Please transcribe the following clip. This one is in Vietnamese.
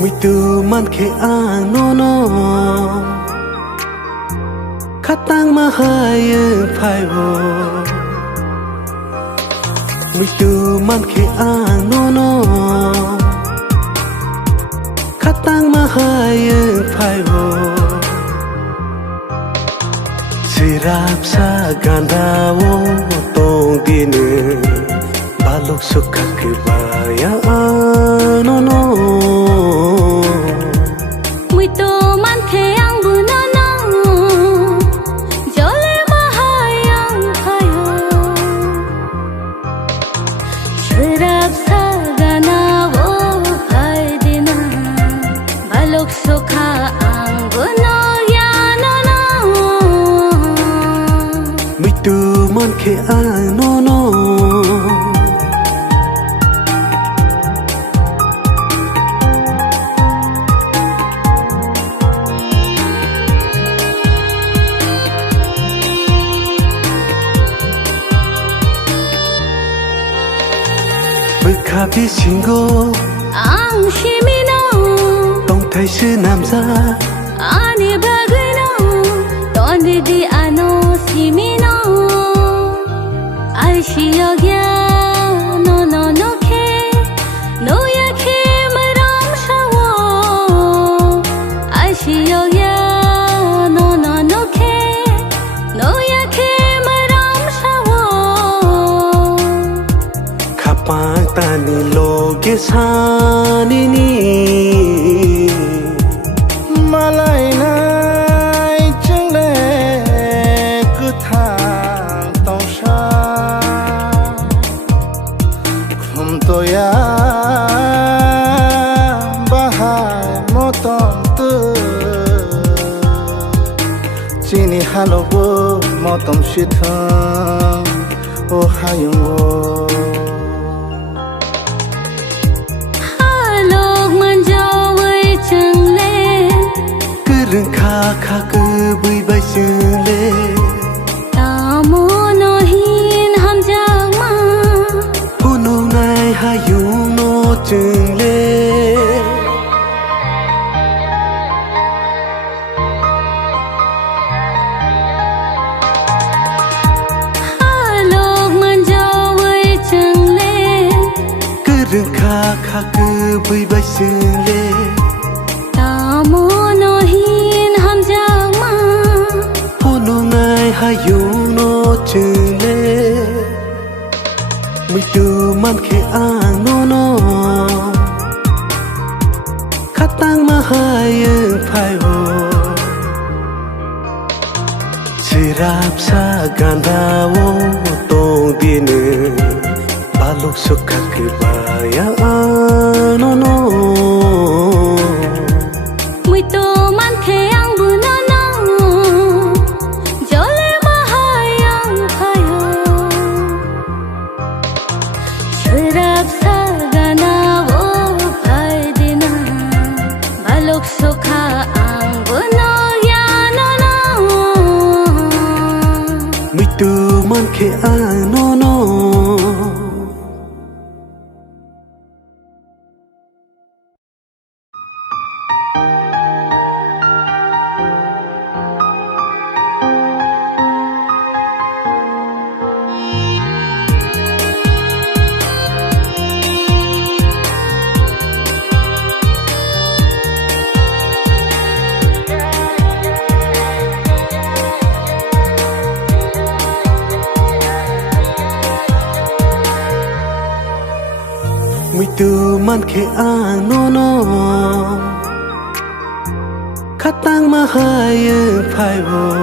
mùi tu man khẽ ang no no khát tăng mà hai phai vô mùi tu man khẽ ang no no khát tăng mà hai phai vô sirap sa ganda wo tong dinu balok sukha kebaya no no mùi tô man khẽ ang bu no no jole mahai ang khayo sirap sa gana wo phai dina balok sukha ang bu no ya no no mùi tu man khẽ ang no no khá biết singo ang shimino tông thấy sư nam gia ani bagino ton di ano shimino ai shiyogya no no no ke no ya ke maram shawo ai shiyogya no no no ke no ya ke maram shawo khapang tani loge sani ni malai nai chang le cứ thang tong sha khum to ya bahai mo tong tu chini halo bo mo tong shi thang o hayung wo rừng kha kha cứ bụi bay sương lê ta mô no hin ham giang ma cô nô này hai dung nô chừng lê ha lộc man giàu với chừng lê cứ rừng kha kha cứ bụi bay sương lê ta mô no hin ham giang ma cô nô này hai dung nô chừng lê mùi tu man khẽ ang no no khát tăng mà hai phai vô sirap sa ganda wo tong dinu balok sukha kebaya no no mùi tô man khẽ ang bu no no jole mahai ang khayo sirap sa gana wo phai dina balok sukha ang bu no ya no no mùi tu man khẽ ang no no mùi tu man khẽ ang no no khát tăng mà hai phai vô